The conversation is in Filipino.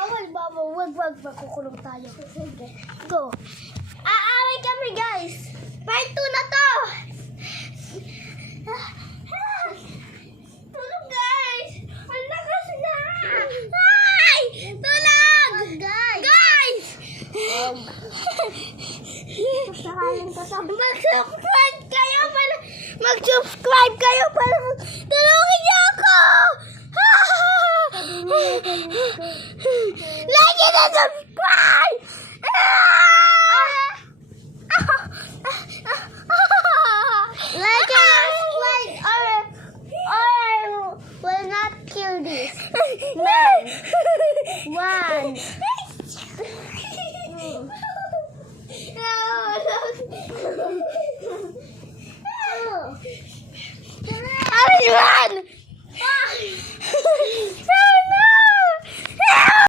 Bawal. Wag. Makukulong tayo. Go. Aaway kami, guys. Part 2 na to. Tulog, guys. Ang lakas na. Ay! Tulog! Guys! Mag-subscribe kayo para tulungin niyo ako! Like and subscribe! Like and subscribe or I will not kill this man. One.